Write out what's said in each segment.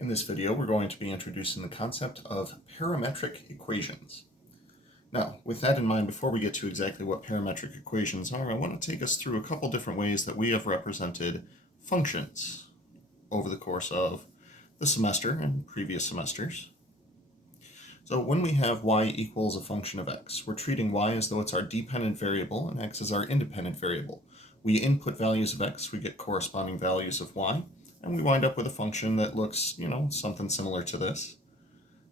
In this video, we're going to be introducing the concept of parametric equations. Now, with that in mind, before we get to exactly what parametric equations are, I want to take us through a couple different ways that we have represented functions over the course of the semester and previous semesters. So when we have y equals a function of x, we're treating y as though it's our dependent variable and x is our independent variable. We input values of x, we get corresponding values of y, and we wind up with a function that looks, something similar to this.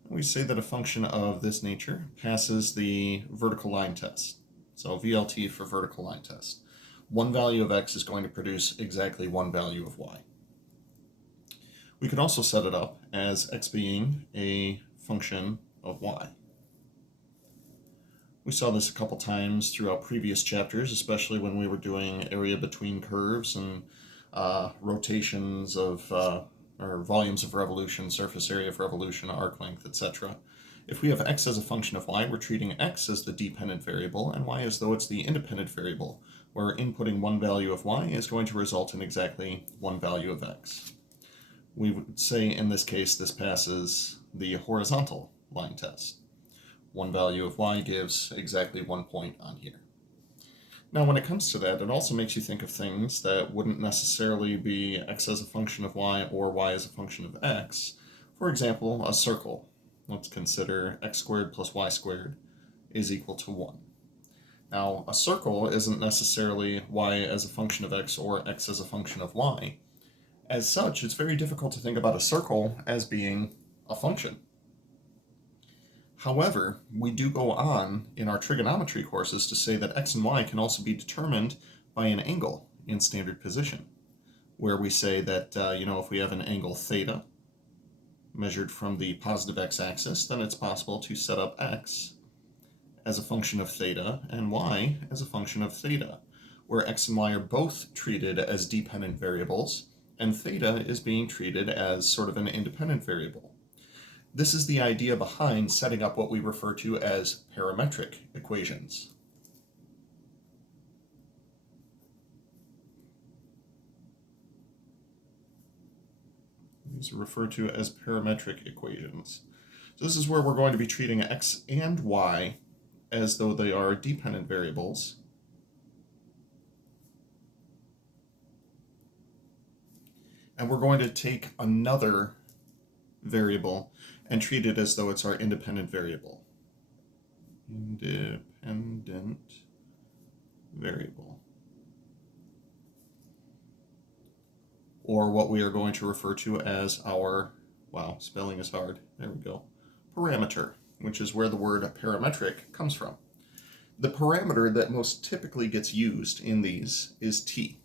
We say that a function of this nature passes the vertical line test. So VLT for vertical line test. One value of x is going to produce exactly one value of y. We could also set it up as x being a function of y. We saw this a couple times throughout previous chapters, especially when we were doing area between curves and rotations of or volumes of revolution, surface area of revolution, arc length, etc. If we have x as a function of y, we're treating x as the dependent variable and y as though it's the independent variable, where inputting one value of y is going to result in exactly one value of x. We would say in this case this passes the horizontal line test. One value of y gives exactly 1 point on here. Now, when it comes to that, it also makes you think of things that wouldn't necessarily be x as a function of y or y as a function of x. For example, a circle. Let's consider x squared plus y squared is equal to 1. Now, a circle isn't necessarily y as a function of x or x as a function of y. As such, it's very difficult to think about a circle as being a function. However, we do go on in our trigonometry courses to say that x and y can also be determined by an angle in standard position, where we say that, if we have an angle theta measured from the positive x-axis, then it's possible to set up x as a function of theta and y as a function of theta, where x and y are both treated as dependent variables, and theta is being treated as sort of an independent variable. This is the idea behind setting up what we refer to as parametric equations. These are referred to as parametric equations. So this is where we're going to be treating x and y as though they are dependent variables. And we're going to take another variable and treat it as though it's our independent variable. Independent variable. Or what we are going to refer to as our, wow, spelling is hard, there we go, parameter, which is where the word parametric comes from. The parameter that most typically gets used in these is t.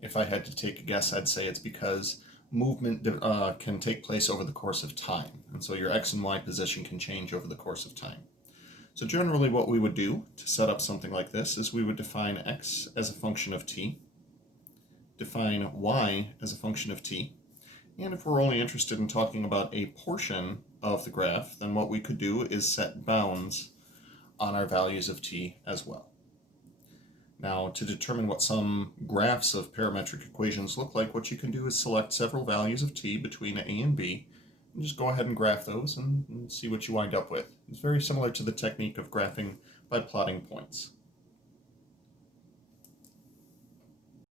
If I had to take a guess, I'd say it's because movement can take place over the course of time, and so your x and y position can change over the course of time. So generally what we would do to set up something like this is we would define x as a function of t, define y as a function of t, and if we're only interested in talking about a portion of the graph, then what we could do is set bounds on our values of t as well. Now, to determine what some graphs of parametric equations look like, what you can do is select several values of t between a and b, and just go ahead and graph those and see what you wind up with. It's very similar to the technique of graphing by plotting points.